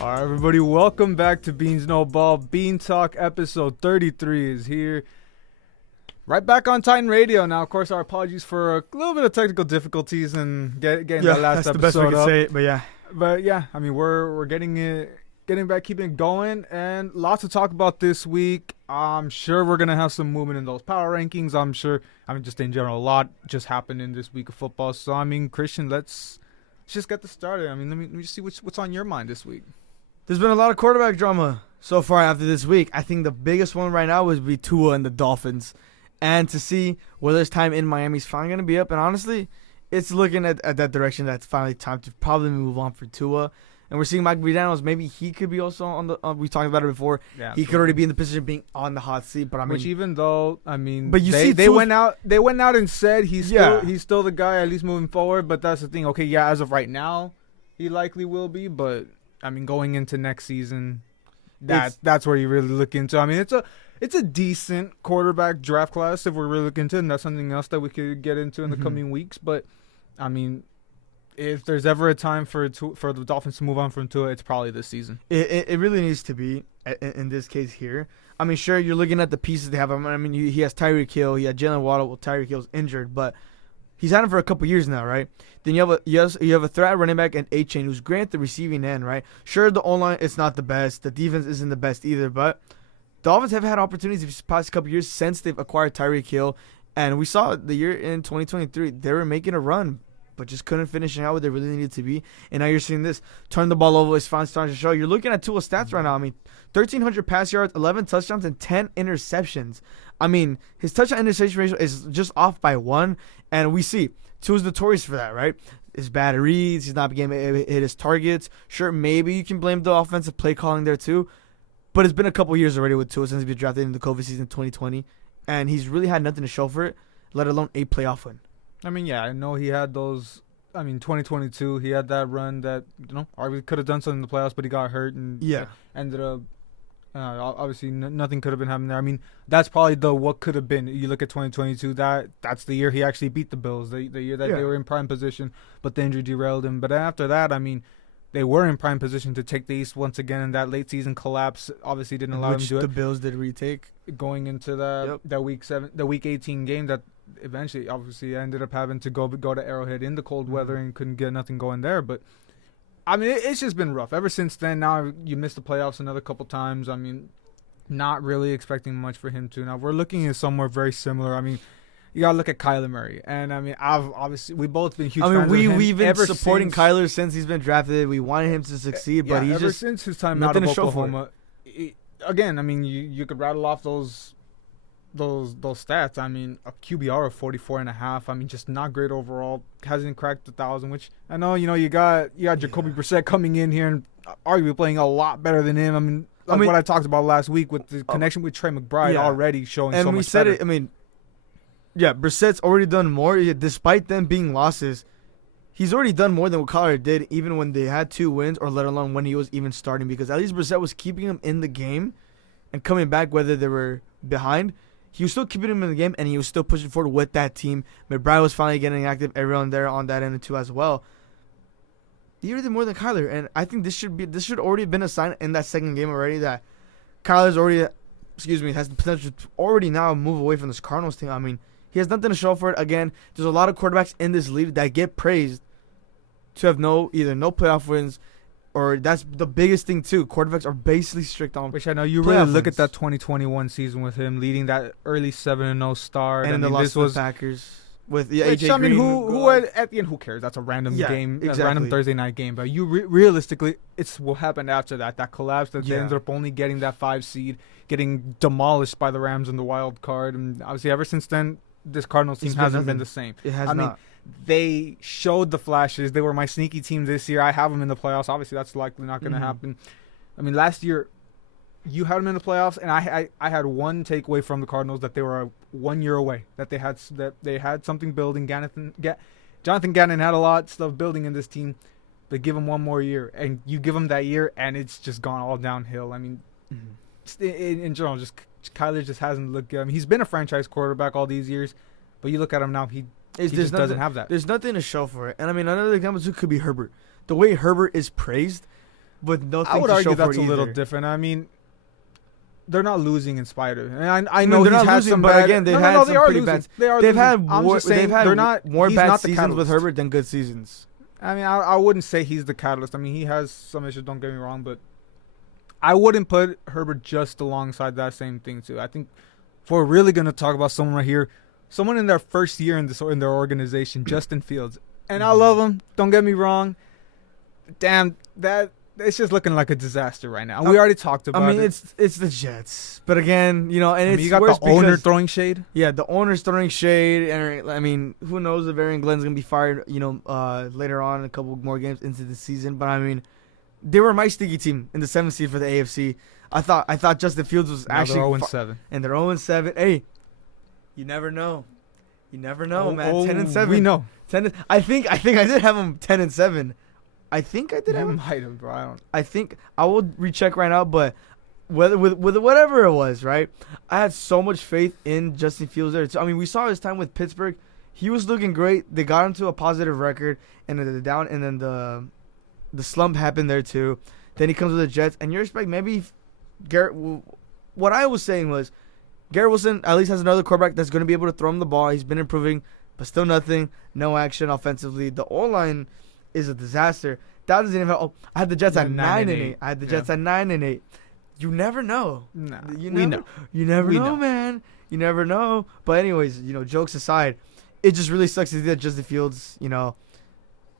All right, everybody, welcome back to Beans No Ball. Bean Talk episode 33 is here. Right back on Titan Radio. Now, of course, our apologies for a little bit of technical difficulties and getting that last episode that's the best we can say it, but yeah. But yeah, I mean, we're getting back, keeping it going, and lots to talk about this week. I'm sure we're gonna have some movement in those power rankings. Just in general, a lot just happened in this week of football. So, I mean, Christian, let's just get this started. I mean, let me just see what's on your mind this week. There's been a lot of quarterback drama so far after this week. I think the biggest one right now would be Tua and the Dolphins. And to see whether his time in Miami is finally going to be up. And honestly, it's looking at that direction that's finally time to probably move on for Tua. And we're seeing Mike McDaniels. Maybe he could be also on the we talked about it before. Yeah, he could already be in the position of being on the hot seat. But I mean, which even though, I mean, but they went out and said he's still the guy, at least moving forward. But that's the thing. Okay, yeah, as of right now, he likely will be. But I mean, going into next season, that's where you really look into. I mean, it's a decent quarterback draft class if we're really looking into it, and that's something else that we could get into in the coming weeks. But, I mean, if there's ever a time for the Dolphins to move on from Tua, it's probably this season. It really needs to be in this case here. I mean, sure, you're looking at the pieces they have. I mean, he has Tyreek Hill. He had Jalen Waddle. Well, Tyreek Hill's injured, but he's had him for a couple years now, right? Then you have a threat running back and A-Chain who's great at the receiving end, right? Sure, the O-line is not the best. The defense isn't the best either, but Dolphins have had opportunities these past couple years since they've acquired Tyreek Hill, and we saw the year in 2023 they were making a run, but just couldn't finish out what they really needed to be. And now you're seeing this turn the ball over is finally starting to show. You're looking at Tua's stats right now. I mean, 1,300 pass yards, 11 touchdowns, and 10 interceptions. I mean, his touchdown interception ratio is just off by 1, and we see Tua's notorious for that, right? His bad reads, he's not being able to hit his targets. Sure, maybe you can blame the offensive play calling there too. But it's been a couple years already with Tua since he was drafted in the COVID season 2020, and he's really had nothing to show for it, let alone a playoff win. I mean, yeah, I know he had those. I mean, 2022, he had that run that arguably could have done something in the playoffs, but he got hurt and ended up. Obviously, nothing could have been happening there. I mean, that's probably what could have been. You look at 2022, that's the year he actually beat the Bills, the year that they were in prime position, but the injury derailed him. But after that, I mean, they were in prime position to take the East once again, and that late season collapse obviously didn't allow them to do it. The Bills did retake going into that week 18 game that eventually obviously ended up having to go to Arrowhead in the cold weather and couldn't get nothing going there. But I mean, it's just been rough ever since then. Now you missed the playoffs another couple times. I mean, not really expecting much for him too. Now we're looking at somewhere very similar. I mean, you gotta look at Kyler Murray, and I mean, we've both been huge. fans of him. We've been supporting Kyler since he's been drafted. We wanted him to succeed, but he's ever since his time out of Oklahoma. Again, I mean, you could rattle off those stats. I mean, a QBR of 44.5. I mean, just not great overall. Hasn't cracked 1,000, which I know. You got Jacoby Brissett coming in here and arguably playing a lot better than him. I mean, what I talked about last week with the connection with Trey McBride already showing so much better. And we said it. I mean, yeah, Brissett's already done more. Despite them being losses, he's already done more than what Kyler did, even when they had 2 wins, or let alone when he was even starting. Because at least Brissett was keeping him in the game and coming back whether they were behind. He was still keeping him in the game, and he was still pushing forward with that team. McBride was finally getting active. Everyone there on that end too as well. He already did more than Kyler, and I think this should already have been a sign in that second game already that Kyler's already, has the potential to already now move away from this Cardinals team. I mean, he has nothing to show for it. Again, there's a lot of quarterbacks in this league that get praised to have either no playoff wins, or that's the biggest thing too. Quarterbacks are basically strict on. Which I know you really look at that 2021 season with him leading that early 7-0 start, and the loss to the Packers with AJ Green. I mean, who at the end, who cares? That's a random game, exactly. A random Thursday night game. But you realistically, it's what happened after that collapse that they ended up only getting that 5 seed, getting demolished by the Rams in the wild card, and obviously ever since then, this Cardinals team hasn't been the same. It has not. I mean, they showed the flashes. They were my sneaky team this year. I have them in the playoffs. Obviously, that's likely not going to happen. I mean, last year, you had them in the playoffs, and I had one takeaway from the Cardinals that they were 1 year away. That they had something building. Jonathan Gannon had a lot of stuff building in this team. They give him 1 more year, and you give him that year, and it's just gone all downhill. I mean, in general, just Kyler just hasn't looked good. I mean, he's been a franchise quarterback all these years, but you look at him now, he just doesn't have that. There's nothing to show for it. And I mean, another example too could be Herbert. The way Herbert is praised, with no I thing would to show argue for that's it a little either. different. I mean, they're not losing in spite of it. And I No, know they're he's not had losing, some but bad. again, they've no, had no, some they are pretty losing. bad. They are They've losing. had I'm more, just saying they've had they're not more he's bad not the seasons with catalyst. Herbert than good seasons. I mean, I wouldn't say he's the catalyst. I mean, he has some issues. Don't get me wrong, but I wouldn't put Herbert just alongside that same thing too. I think if we're really gonna talk about someone right here, someone in their first year in their organization, Justin Fields, and I love him. Don't get me wrong. Damn, that it's just looking like a disaster right now. We already talked about it. I mean, it's the Jets, but again, and I mean, it's you got worse the owner because- throwing shade. Yeah, the owner's throwing shade, and I mean, who knows if Aaron Glenn's gonna be fired? Later on, a couple more games into the season. But I mean, they were my sneaky team in the 7th seed for the AFC. I thought Justin Fields was Now actually they're 0-7. and they're 0-7. Hey, you never know. You never know, man. 10-7. We know. 10. I think I did have them 10-7. I think I did have You them. might have, bro. I don't. I think I will recheck right now, but with whatever it was, right? I had so much faith in Justin Fields there. I mean, we saw his time with Pittsburgh. He was looking great. They got him to a positive record, and then the slump happened there too. Then he comes with the Jets, and you expect maybe Garrett. What I was saying was Garrett Wilson at least has another quarterback that's going to be able to throw him the ball. He's been improving, but still nothing. No action offensively. The O-line is a disaster. That doesn't even help. I had the Jets at 9-8. I had the Jets at 9-8. You never know. Nah, You we never, know. You never We know, know. man. You never know. But anyways, jokes aside, it just really sucks to see that Justin Fields,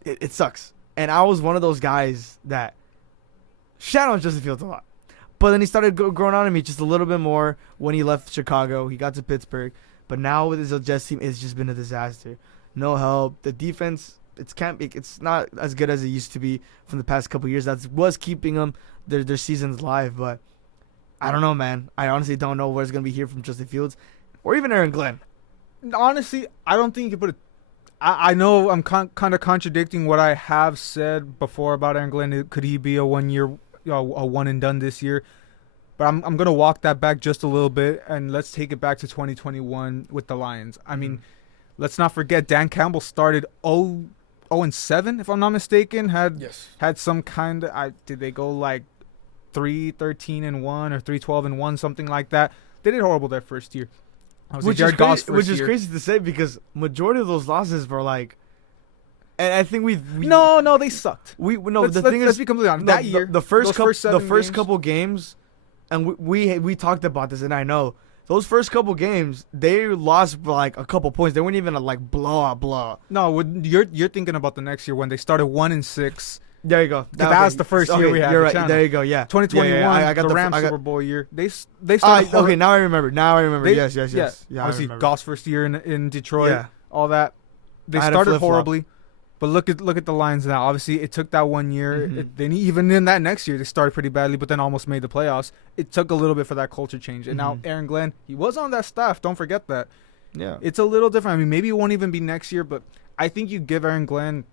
it sucks. And I was one of those guys that shat on Justin Fields a lot. But then he started growing on me just a little bit more when he left Chicago. He got to Pittsburgh. But now with his Jets team, it's just been a disaster. No help. The defense, it's not as good as it used to be from the past couple years. That was keeping them their seasons live. But I don't know, man. I honestly don't know where it's going to be here from Justin Fields or even Aaron Glenn. Honestly, I don't think you can put it. I know I'm kind of contradicting what I have said before about Aaron Glenn. Could he be a 1 year, a one and done this year? But I'm gonna walk that back just a little bit, and let's take it back to 2021 with the Lions. I mean, let's not forget Dan Campbell started 0-7, if I'm not mistaken. Had some kind of did they go like 3-13-1 or 3-12-1, something like that? They did horrible their first year. Which is crazy to say because majority of those losses were like, and I think we no, they sucked. Let's be completely honest. That year, the first games, couple games, and we talked about this, and I know those first couple games they lost by like a couple points. They weren't even a like blowout. No, you're thinking about the next year when they started 1-6. There you go. That was the first year we had. You're the right. channel. There you go. Yeah. 2021. I got the Rams Super Bowl year. They started. Okay, now I remember. Yes. Yeah, Yeah, obviously, Goff's first year in Detroit. Yeah. All that. They I had a started flip-flop. horribly, but look at the Lions now. Obviously, it took that 1 year. Mhm. Then even in that next year, they started pretty badly, but then almost made the playoffs. It took a little bit for that culture change. And now Mhm. Aaron Glenn, he was on that staff. Don't forget that. Yeah. It's a little different. I mean, maybe it won't even be next year, but I think you give Aaron Glenn,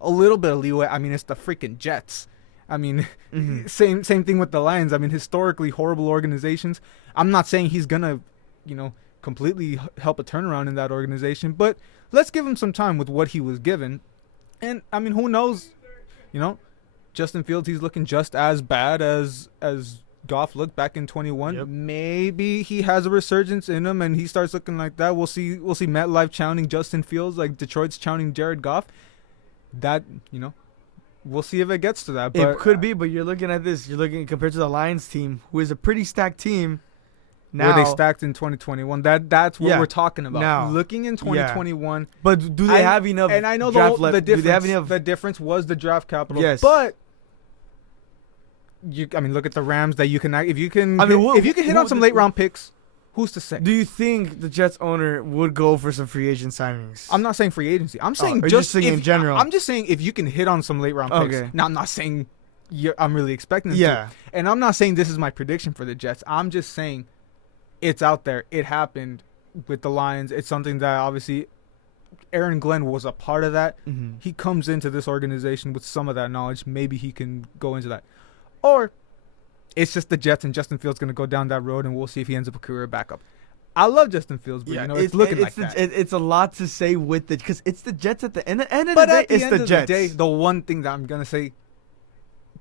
a little bit of leeway. I mean, it's the freaking Jets. I mean, Mhm. same thing with the Lions. I mean, historically horrible organizations. I'm not saying he's gonna, completely help a turnaround in that organization, but let's give him some time with what he was given. And I mean, who knows? Justin Fields, he's looking just as bad as Goff looked back in 21. Yep. Maybe he has a resurgence in him and he starts looking like that. We'll see MetLife chowning Justin Fields like Detroit's chowning Jared Goff. That, we'll see if it gets to that. But It could be, but you're looking at this. You're looking compared to the Lions team, who is a pretty stacked team. Now, where they stacked in 2021. That's what Yeah. we're talking about. Now, Looking in 2021. but do they have enough? And I know draft the left? difference. Do they have enough? The difference was the draft capital. Yes. But look at the Rams. That you can, if you can, if you can hit on some late round picks, who's to say? Do you think the Jets owner would go for some free agent signings? I'm not saying free agency. I'm saying or just saying in general. I'm just saying if you can hit on some late round picks. Okay. Now I'm not saying I'm really expecting them Yeah. to. And I'm not saying this is my prediction for the Jets. I'm just saying it's out there. It happened with the Lions. It's something that obviously Aaron Glenn was a part of that. Mm-hmm. He comes into this organization with some of that knowledge. Maybe he can go into that. Or it's just the Jets and Justin Fields going to go down that road and we'll see if he ends up a career backup. I love Justin Fields, but it's looking like that. It's a lot to say with it because it's the Jets at the end of the But day. at the It's end the of Jets. the day, the one thing that I'm going to say,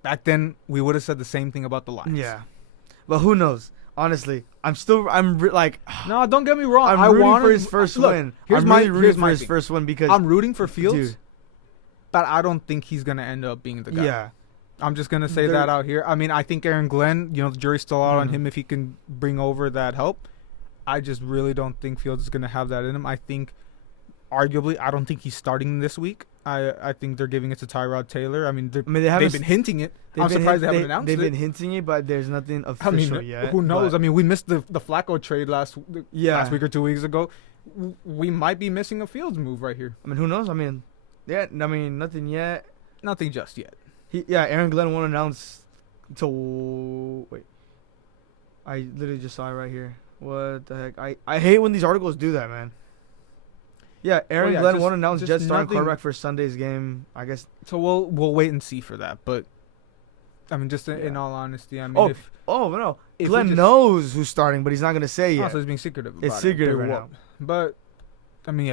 back then we would have said the same thing about the Lions. Yeah, but who knows? Honestly, like, No, don't get me wrong. I'm I rooting want for his first win. Here's I'm my really rooting here's for my his thing. first win because I'm rooting for Fields, dude, but I don't think he's gonna end up being the guy. yeah, I'm just gonna say that out here. I mean, I think Aaron Glenn. The jury's still out on him if he can bring over that help. I just really don't think Fields is gonna have that in him. I think, arguably, I don't think he's starting this week. I think they're giving it to Tyrod Taylor. I mean, they've been hinting it. I'm surprised they haven't announced it. They've been hinting it, but there's nothing official yet. Who knows? I mean, we missed the Flacco trade last week or 2 weeks ago. We might be missing a Fields move right here. I mean, who knows? I mean, nothing yet. Nothing just yet. Aaron Glenn won't announce until wait. I literally just saw it right here. What the heck? I hate when these articles do that, man. Yeah, Aaron Glenn won't announce Jets starting quarterback for Sunday's game, I guess. So we'll wait and see for that. But I mean, just in all honesty, I mean, no, Glenn knows who's starting, but he's not gonna say yet. So he's being secretive about it's secretive right now. But I mean,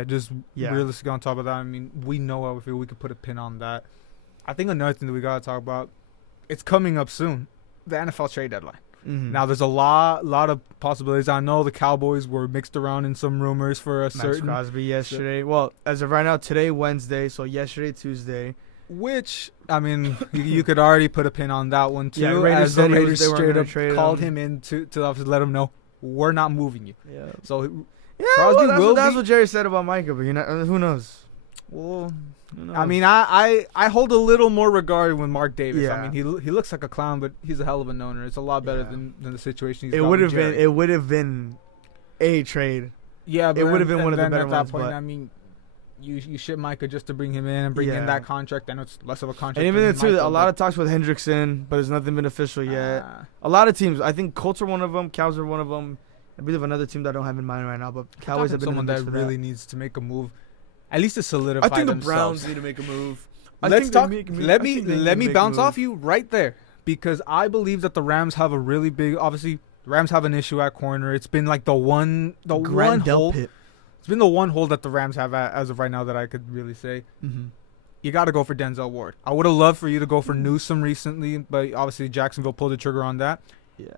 realistically on top of that, I mean, we know how we feel. We could put a pin on that. I think another thing that we gotta talk about, it's coming up soon, the NFL trade deadline. Mm-hmm. Now there's a lot of possibilities. I know the Cowboys were mixed around in some rumors for a certain Max Crosby yesterday. Well, as of right now, today Wednesday, so yesterday Tuesday. Which I mean, you could already put a pin on that one too. Yeah, Raiders as the said Raiders they weren't straight gonna up trade called him in to obviously let him know we're not moving you. Yeah. So Crosby that's what Jerry said about Micah, but who knows? Well, I mean, I hold a little more regard with Mark Davis. Yeah. I mean, he looks like a clown, but he's a hell of an owner. It's a lot better than the situation he's. It would have been a trade. Yeah, but it would have been one of the better at that ones. Point, but I mean, you ship Micah just to bring him in and bring in that contract. I know it's less of a contract. And even then too, a lot of talks with Hendrickson, but there's nothing been official yet. A lot of teams, I think Colts are one of them, Cows are one of them. I believe another team that I don't have in mind right now, but Cowboys have been someone that really needs to make a move, at least to solidify. I think themselves. the Browns need to make a move. Let's talk. Let me bounce off you right there because I believe that the Rams have a really big. Obviously, the Rams have an issue at corner. It's been like the one hole. It's been the one hole that the Rams have as of right now that I could really say. Mm-hmm. You got to go for Denzel Ward. I would have loved for you to go for Newsome recently, but obviously Jacksonville pulled the trigger on that. Yeah.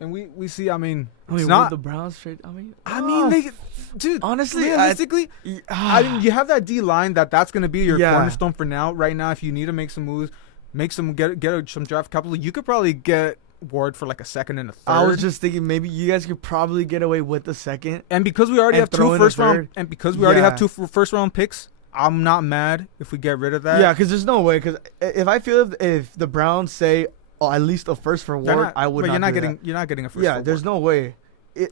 And we see. I mean, it's not the Browns trade. Dude. Honestly, realistically, I mean, you have that D line that's going to be your cornerstone for now. Right now, if you need to make some moves, get some draft capital. You could probably get Ward for like a second and a third. I was just thinking maybe you guys could probably get away with the second. And because we already have two first round picks, I'm not mad if we get rid of that. Yeah, because there's no way. Because if the Browns say, "Oh, at least a first for Ward," I would. But you're not getting a first. Yeah, there's no way.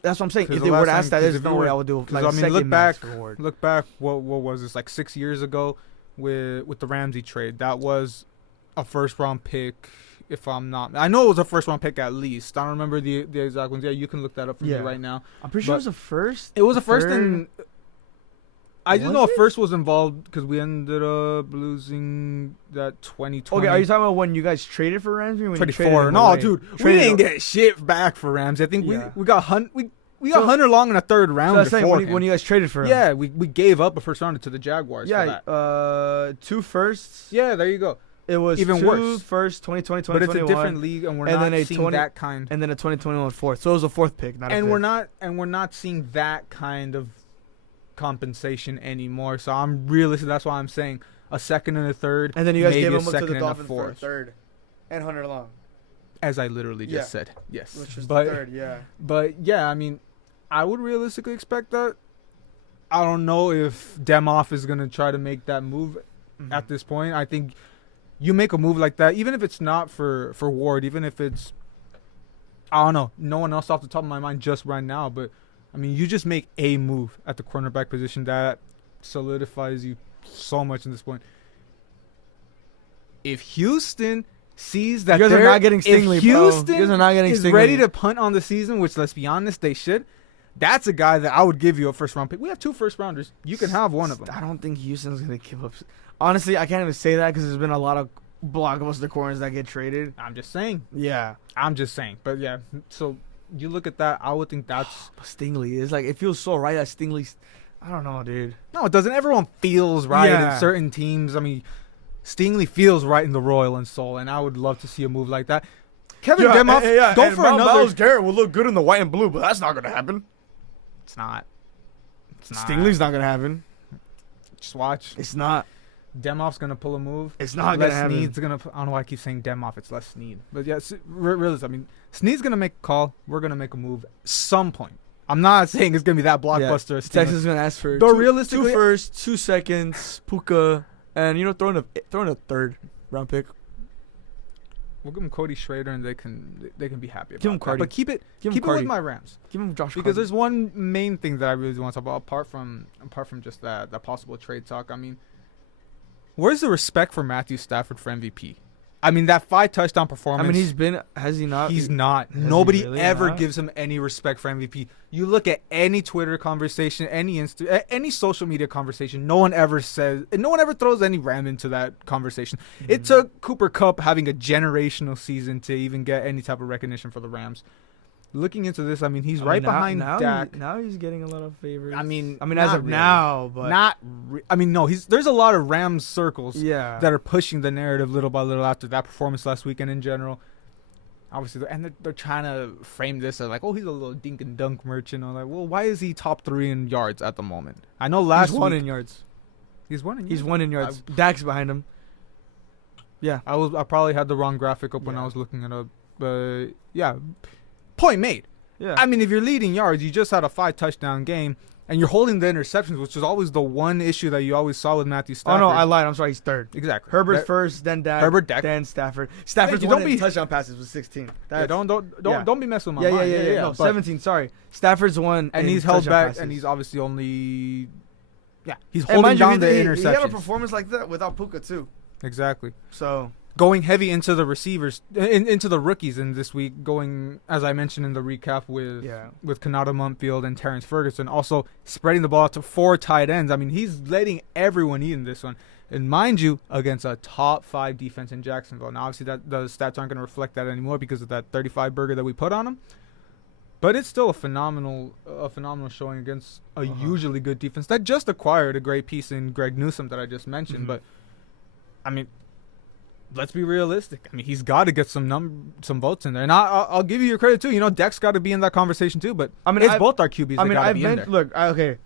That's what I'm saying. If they were to ask that, there's no way I would do. Like, I mean, look back. What was this, like 6 years ago with the Ramsey trade? That was a first round pick. If I'm not, I know it was a first round pick at least. I don't remember the exact ones. Yeah, you can look that up for me right now. I'm pretty sure it was a first. It was a first, and I just know a first was involved because we ended up losing that 2020. Okay, are you talking about when you guys traded for Ramsey? 24. No, dude, we didn't get shit back for Ramsey. I think we got Hunter Long in a third round. So when you guys traded for him. Yeah, we gave up a first rounder to the Jaguars. Yeah, for that. 2 firsts. Yeah, there you go. It was even worse. First, 2020, 2021. But it's a different league, and we're not seeing that kind. And then a 2021 fourth. So it was a fourth pick, not a fifth. We're not seeing that kind of compensation anymore. So I'm realistic. That's why I'm saying a second and a third. And then you guys gave him up to the Dolphins for a third. And Hunter Long. As I literally just said. Yes. Which was the third, yeah. But yeah, I mean, I would realistically expect that. I don't know if Demoff is going to try to make that move at this point. I think you make a move like that, even if it's not for Ward, even if it's, I don't know, no one else off the top of my mind just right now, but I mean, you just make a move at the cornerback position that solidifies you so much in this point. If Houston sees that you guys are not getting Stingley, Houston you guys are not getting is Stingley. ready to punt on the season, which let's be honest, they should. That's a guy that I would give you a first round pick. We have 2 first rounders. You can have one of them. I don't think Houston's gonna give up. Honestly, I can't even say that because there's been a lot of blockbuster corners that get traded. I'm just saying. Yeah, I'm just saying. But yeah, so you look at that, I would think that's Stingley is like it feels so right that Stingley's. I don't know, dude. No, it doesn't. Everyone feels right in certain teams. I mean, Stingley feels right in the Royal and soul, and I would love to see a move like that. Kevin Yeah, Demoff, go and for another. Myles Garrett will look good in the white and blue, but that's not gonna happen. It's not. It's not. Stingley's not gonna happen. Just watch. It's not. Demoff's gonna pull a move. It's not Les gonna happen. Snead's gonna. I don't know why I keep saying Demoff. It's Les Snead. But yeah, realism. I mean, Snead's gonna make a call. We're gonna make a move some point. I'm not saying it's gonna be that blockbuster. Yeah. as Texas is gonna ask for Though two realistically- firsts, 2 seconds, Puka, and throw in a third round pick. We'll give him Cody Schrader, and they can be happy about Give him that. Cardi. But keep it Give him with Cardi. my Rams. Give him Josh Because Cardi. there's one main thing that I really want to talk about apart from just that possible trade talk. I mean, where's the respect for Matthew Stafford for MVP? I mean, that 5 touchdown performance. Has he not? He's not. Has Nobody he really ever not? gives him any respect for MVP. You look at any Twitter conversation, any social media conversation, no one ever throws any Ram into that conversation. Mm-hmm. It took Cooper Kupp having a generational season to even get any type of recognition for the Rams. Looking into this, I mean, he's right behind Dak. Now he's getting a lot of favors. I mean, as not of really. now, but no. There's a lot of Rams circles yeah. that are pushing the narrative little by little after that performance last weekend in general. Obviously, they're trying to frame this as like, oh, he's a little dink and dunk merchant. I'm like, well, why is he top 3 in yards at the moment? I know last he's one week in yards. he's one in yards. He's one in yards. Dak's behind him. Yeah. I probably had the wrong graphic up when Yeah. I was looking it up, but yeah, point made. Yeah. I mean, if you're leading yards, you just had a 5 touchdown game, and you're holding the interceptions, which is always the one issue that you always saw with Matthew Oh Stafford. no, I lied. I'm sorry. He's third. exactly. Herbert's That- first, then Dak. Herbert, Dak. then Stafford. Stafford's Hey, one don't in be- touchdown passes with 16. Yeah, don't yeah. be messing with my mind. Yeah. No, but- 17. Sorry. Stafford's one, and in he's held touchdown back, passes. and he's obviously only, he's And holding mind you, down the he had a interceptions. performance like that without Puka too. Exactly. So Going heavy into the receivers, into the rookies in this week, going, as I mentioned in the recap, with yeah. Kanata Mumpfield and Terrence Ferguson, also spreading the ball out to 4 tight ends. I mean, he's letting everyone eat in this one. And mind you, against a top 5 defense in Jacksonville. Now, obviously, that the stats aren't going to reflect that anymore because of that 35 burger that we put on him. But it's still a phenomenal showing against a usually good defense that just acquired a great piece in Greg Newsome that I just mentioned. Mhm. But, I mean, let's be realistic. I mean, he's got to get some votes in there. And I'll give you your credit, too. You know, Dek's got to be in that conversation, too. But I mean, it's both our QBs that got to be in there. Look, okay.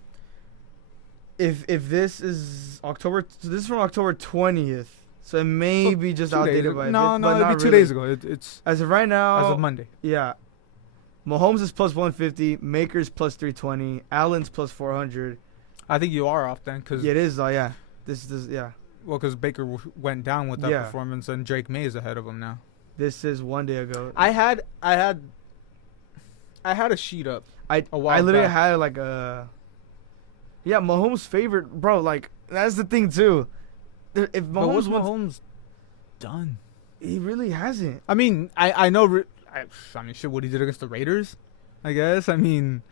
If this is October, so this is from October 20th, so it may be just 2 days outdated ago. by a No, bit, but it'd not be 2 really. days ago. It's As of right now, as of Monday. yeah. Mahomes is plus 150, Makers plus 320, Allen's plus 400. I think you are off then because Yeah, it is. Yeah. This yeah. Baker went down with that Yeah. performance and Drake May is ahead of him now. This is 1 day ago. I had a sheet up. I while literally back. had like a. Yeah, Mahomes' favorite, bro. Like that's the thing too. If But Mahomes what's wants, Mahomes done? he really hasn't. I mean, I know. I mean, shit. What he did against the Raiders, I guess. I mean,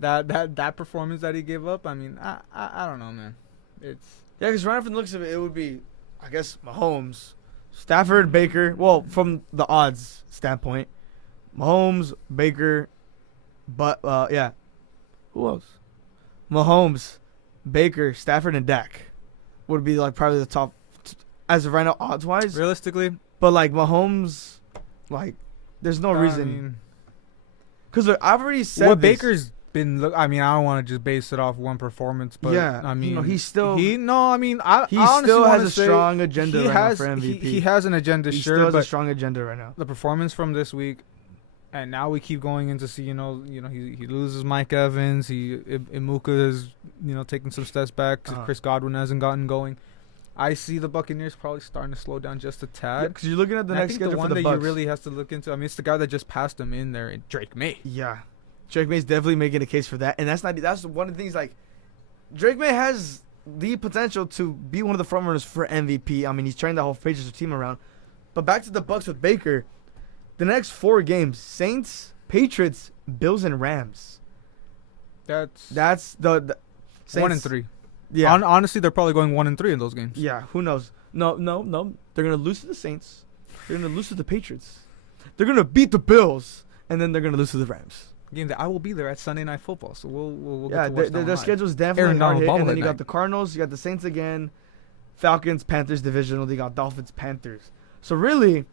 that performance that he gave up. I mean, I don't know, man. It's Yeah, because right from the looks of it, it would be, I guess, Mahomes, Stafford, Baker. Well, from the odds standpoint, Mahomes, Baker, but yeah, who else? Mahomes, Baker, Stafford, and Dak would be like probably the top as of right now odds wise. realistically. But like Mahomes, like there's no I reason. mean, Because I've already said what this. Baker's been. I mean, I don't want to just base it off one performance, but Yeah, I mean, he's still. I mean, I He honestly still has wanna a say strong agenda he right now has, for MVP. He has an agenda, He sure, still has a but strong agenda right now. the performance from this week, and now we keep going into see, he loses Mike Evans, Imuka is taking some steps back 'cause Uh-huh. Chris Godwin hasn't gotten going. I see the Buccaneers probably starting to slow down just a tad. Because you're looking at the And I next think the schedule one for the that Bucks. you really has to look into. I mean, it's the guy that just passed him in there, Drake May. Yeah, Drake May's definitely making a case for that, and that's one of the things. Like, Drake May has the potential to be one of the front runners for MVP. I mean, he's turning the whole Patriots team around. But back to the Bucks with Baker, the next 4 games: Saints, Patriots, Bills, and Rams. That's the Saints, 1-3. Yeah, Honestly, they're probably going 1-3 in those games. yeah. Who knows? No. They're gonna lose to the Saints. They're gonna lose to the Patriots. They're gonna beat the Bills, and then they're gonna lose to the Rams. Game that I will be there at Sunday Night Football, so we'll Yeah, get to watch that their one live. schedule's definitely Aaron hard Donald hit. And bobblehead then you got night. the Cardinals, you got the Saints again, Falcons, Panthers divisional. They got Dolphins, Panthers. So really,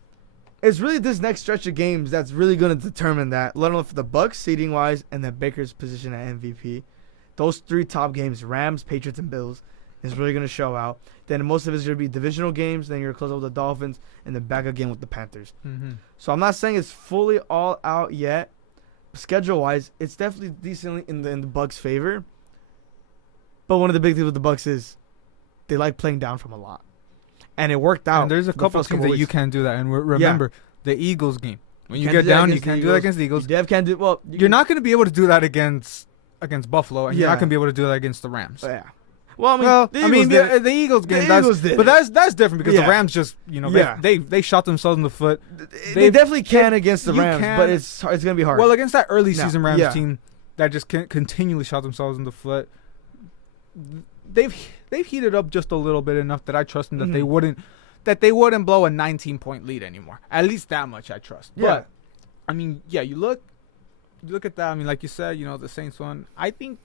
it's really this next stretch of games that's really going to determine that. Let alone for the Bucks seeding wise and then Baker's position at MVP. Those 3 top games, Rams, Patriots, and Bills, is really going to show out. Then most of it's going to be divisional games. Then you're close up with the Dolphins and then back again with the Panthers. Mm-hmm. So I'm not saying it's fully all out yet. Schedule wise, it's definitely decently in the Bucks' favor. But one of the big things with the Bucks is they like playing down from a lot, and it worked out. And there's a couple teams that you can't do that. And remember the Eagles game. When you get down, you can't do that against the Eagles. You can't do well. You're not going to be able to do that against Buffalo, and you're not going to be able to do that against the Rams. Yeah. Well, the Eagles game. But that's different because the Rams just they shot themselves in the foot. They definitely can against the Rams, but it's going to be hard. Well, against that early season Rams team that just continually shot themselves in the foot, they've heated up just a little bit enough that I trust them that they wouldn't blow a 19-point lead anymore. At least that much I trust. Yeah. But I mean, you look at that. I mean, like you said, the Saints one. I think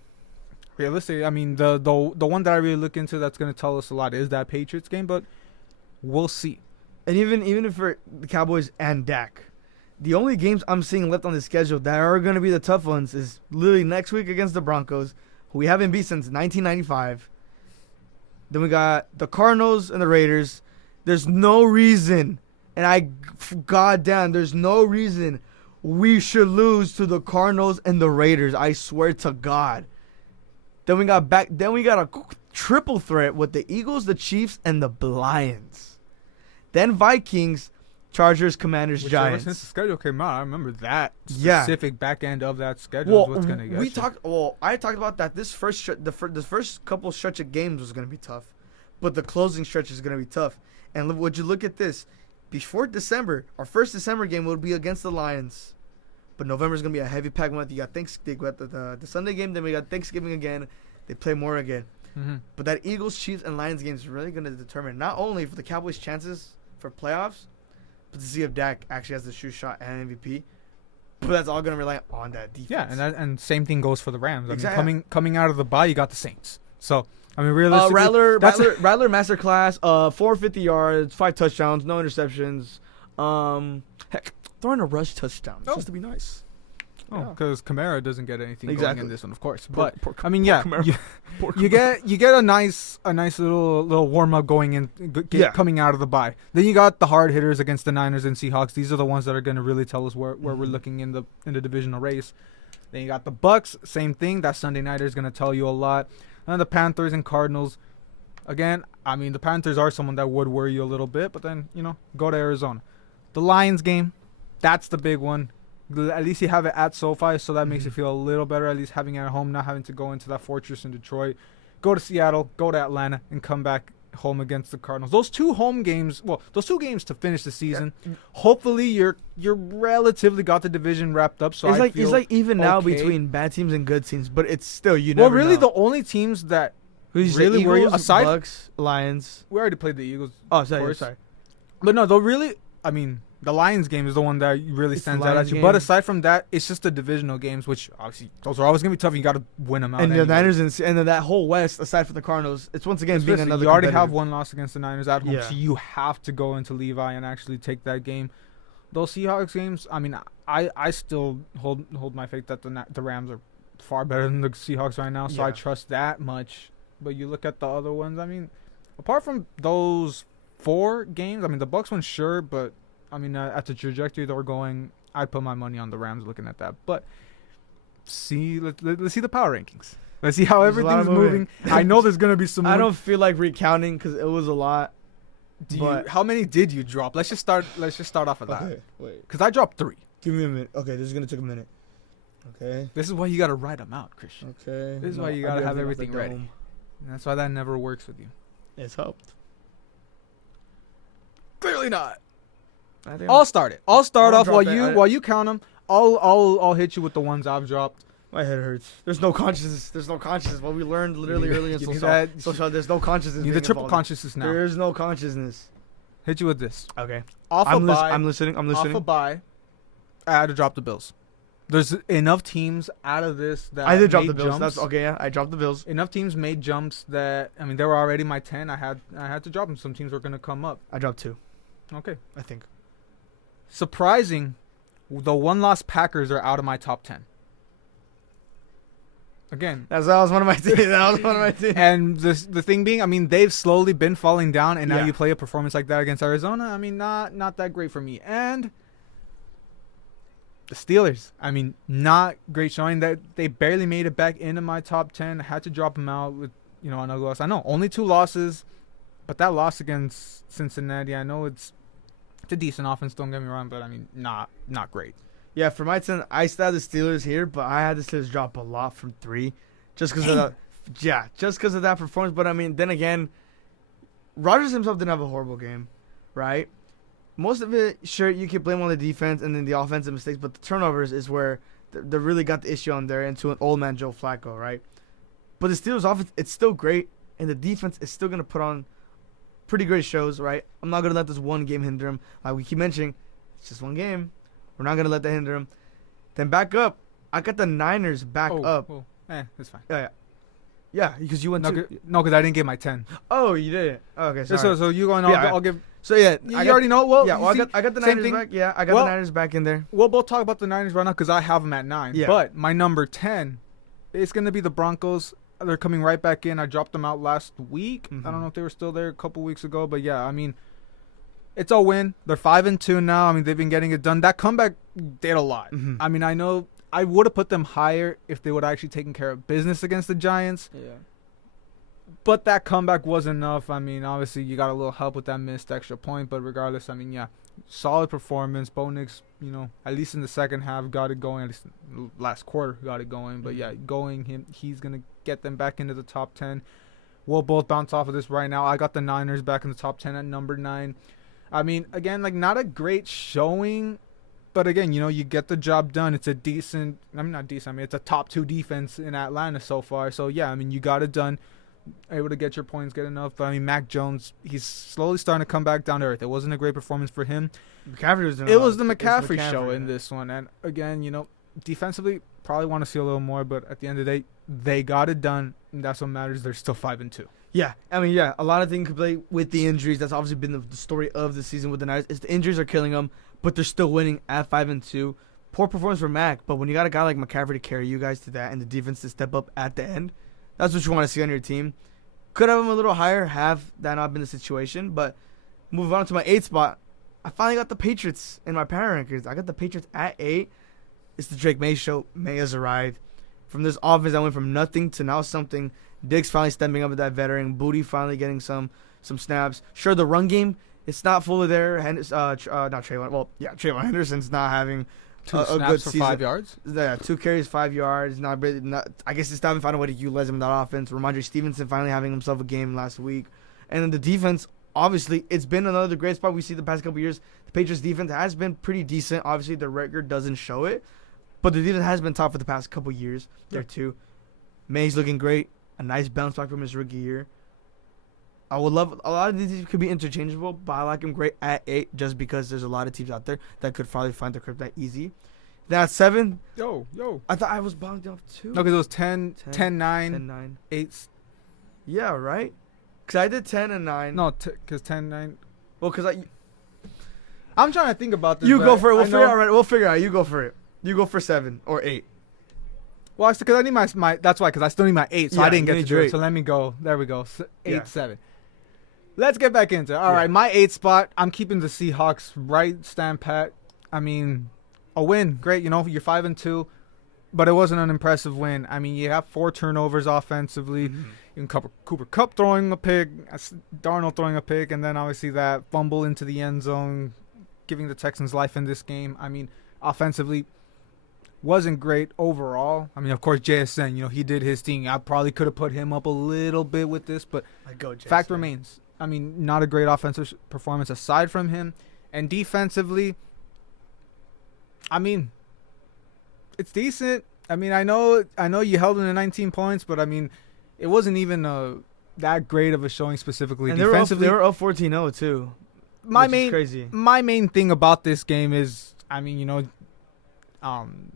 realistically, I mean, the one that I really look into that's going to tell us a lot is that Patriots game, but we'll see. And even for the Cowboys and Dak, the only games I'm seeing left on the schedule that are going to be the tough ones is literally next week against the Broncos, who we haven't beat since 1995. Then we got the Cardinals and the Raiders. There's no reason, goddamn, there's no reason we should lose to the Cardinals and the Raiders. I swear to God. Then we got a triple threat with the Eagles, the Chiefs, and the Lions. Then Vikings, Chargers, Commanders, Giants. Since the schedule came out, I remember that specific back end of that schedule is what's going to get I talked about that. The first couple stretch of games was going to be tough, but the closing stretch is going to be tough. And would you look at this? Before December, our first December game will be against the Lions. But November is going to be a heavy pack month. You got Thanksgiving, the Sunday game, then we got Thanksgiving again. They play more again. Mm-hmm. But that Eagles, Chiefs, and Lions game is really going to determine not only for the Cowboys' chances for playoffs, but to see if Dak actually has the shoe shot and MVP. But that's all going to rely on that defense. Yeah, and same thing goes for the Rams. Exactly. I mean, coming out of the bye, you got the Saints. So, I mean, realistically, Rattler masterclass, 450 yards, 5 touchdowns, no interceptions. Heck, throwing a rush touchdown just to be nice. Oh, because Kamara doesn't get anything going in this one, of course. But I mean, you get a nice little warm up going in, coming out of the bye. Then you got the hard hitters against the Niners and Seahawks. These are the ones that are going to really tell us where we're looking in the divisional race. Then you got the Bucks, same thing. That Sunday nighter is going to tell you a lot. And the Panthers and Cardinals. Again, I mean, the Panthers are someone that would worry you a little bit, but then go to Arizona. The Lions game, that's the big one. At least you have it at SoFi, so that makes you feel a little better, at least having it at home, not having to go into that fortress in Detroit. Go to Seattle, go to Atlanta, and come back home against the Cardinals. Those two games to finish the season. Yeah. Hopefully, you're relatively got the division wrapped up. So it's like even now between bad teams and good teams, but it's still never know. The only teams that who's really the Eagles, aside Bucks, Lions. We already played the Eagles. Oh, sorry. But no, the Lions game is the one that really stands out at you. But aside from that, it's just the divisional games, which obviously those are always going to be tough. You got to win them out. And the Niners and then that whole West, aside from the Cardinals, it's once again being another. You already have one loss against the Niners at home, so you have to go into Levi and actually take that game. Those Seahawks games, I mean, I still hold my faith that the Rams are far better than the Seahawks right now, so I trust that much. But you look at the other ones, I mean, apart from those 4 games, I mean, the Bucks one, sure, but I mean, at the trajectory that we're going, I'd put my money on the Rams looking at that. But let's see the power rankings. Let's see how everything's moving. I know there's going to be some. I don't feel like recounting because it was a lot. How many did you drop? Let's just start off with that. Okay, wait. Because I dropped 3. Give me a minute. Okay, this is going to take a minute. Okay. This is why you got to write them out, Christian. Okay. This is why you got to have everything ready. And that's why that never works with you. It's helped. Clearly not. I'll start it. I'll start off while you count them. I'll hit you with the ones I've dropped. My head hurts. There's no consciousness. What we learned literally early in social. There's no consciousness. You need the triple consciousness now. There is no consciousness. Hit you with this. Okay. I'm listening. Off a bye, I had to drop the Bills. There's enough teams out of this that I did drop the made Bills. jumps. That's okay. Yeah, I dropped the Bills. Enough teams made jumps that they were already my 10. I had to drop them. Some teams were gonna come up. I dropped 2. Okay. I think. Surprising, the one-loss Packers are out of my top 10. Again, That was one of my teams. and the thing being, they've slowly been falling down, and now Yeah. you play a performance like that against Arizona. Not that great for me. And the Steelers, not great showing. That they barely made it back into my top 10. I had to drop them out with another loss. I know only 2 losses, but that loss against Cincinnati, I know it's a decent offense. Don't get me wrong, but not great. Yeah, for my 10, I still had the Steelers here, but I had the Steelers drop a lot from 3, just because of that. Yeah, just because of that performance. But then again, Rodgers himself didn't have a horrible game, right? Most of it, sure, you can blame on the defense and then the offensive mistakes, but the turnovers is where they really got the issue on there into an old man Joe Flacco, right? But the Steelers' offense, it's still great, and the defense is still going to put on pretty great shows, right? I'm not going to let this one game hinder them. Like we keep mentioning, it's just one game. We're not going to let that hinder them. Then back up. I got the Niners back up. Oh, it's fine. Yeah, because you went No, to... no, because I didn't get my 10. Oh, you didn't? Oh, okay, sorry. So you going? Yeah, I'll give. So, yeah. You already know. Well, Yeah, well, see, I got the same Niners thing. back. Yeah, I got the Niners back in there. We'll both talk about the Niners right now because I have them at 9. Yeah. But my number 10 is going to be the Broncos. They're coming right back in. I dropped them out last week. Mhm. I don't know if they were still there a couple weeks ago, but yeah, it's a win. They're 5-2 now. They've been getting it done. That comeback did a lot. Mhm. I know I would have put them higher if they would have actually taken care of business against the Giants. Yeah. But that comeback was enough. Obviously you got a little help with that missed extra point, but regardless, yeah, solid performance. Bo Nix, at least in the second half got it going. At least last quarter got it going. But yeah, he's gonna get them back into the top 10. We'll both bounce off of this right now. I got the Niners back in the top 10 at number 9. Again, not a great showing, but again, you get the job done. It's a decent. Not decent. It's a top 2 defense in Atlanta so far. So yeah, you got it done. Able to get your points, get enough. But Mac Jones, he's slowly starting to come back down to earth. It wasn't a great performance for him. McCaffrey was doing It was the McCaffrey show yeah. in this one. And again, defensively, probably want to see a little more. But at the end of the day, they got it done. And that's what matters. They're still 5-2. Yeah, yeah, a lot of things could play with the injuries. That's obviously been the story of the season with the Niners. Is the injuries are killing them, but they're still winning at 5-2. Poor performance for Mac, but when you got a guy like McCaffrey to carry you guys to that and the defense to step up at the end, that's what you want to see on your team. Could have him a little higher, have that not been the situation, but move on to my 8th spot. I finally got the Patriots in my power rankings. I got the Patriots at 8. It's the Drake May show. May has arrived. From this offense, I went from nothing to now something. Diggs finally stepping up with that veteran. Booty finally getting some snaps. Sure, the run game, it's not fully there. Not Trayvon. Well, yeah, Trayvon Henderson's not having Two a snaps good for season. 5 yards. Yeah, 2 carries, 5 yards. Not really. I guess it's time to find a way to utilize him in that offense. Ramondre Stevenson finally having himself a game last week, and then the defense. Obviously, it's been another great spot we see the past couple years. The Patriots defense has been pretty decent. Obviously, the record doesn't show it, but the defense has been top for the past couple years there too. May's looking great. A nice bounce back from his rookie year. I would love a lot of these teams could be interchangeable, but I like him great at 8 just because there's a lot of teams out there that could probably find the crib that easy. Then at 7, Yo. I thought I was bogged off too. No, because it was 10, 9, 10-9. 8. Yeah, right? Because I did 10 and 9. No, because 10, 9. Well, because I'm trying to think about this. you but go for it. I We'll figure it know- out. Right? We'll figure it out. You go for it. You go for 7 or 8. Well, because I need my. That's why, because I still need my 8, so Yeah, I didn't you get to need do your it. 8. So let me go. There we go. 8, Yeah. 7. Let's get back into it. All right, my 8 spot. I'm keeping the Seahawks right stand pat. A win, great. You're 5-2, but it wasn't an impressive win. You have 4 turnovers offensively. Even Cooper Kupp throwing a pick, Darnold throwing a pick, and then obviously that fumble into the end zone, giving the Texans life in this game. Offensively, wasn't great overall. Of course, JSN, he did his thing. I probably could have put him up a little bit with this, but fact remains. Not a great offensive performance aside from him. And defensively, it's decent. I know you held him to 19 points, but it wasn't even that great of a showing specifically. And Defensively, they were up 14-0 too. my which is main crazy. my main thing about this game is, I'm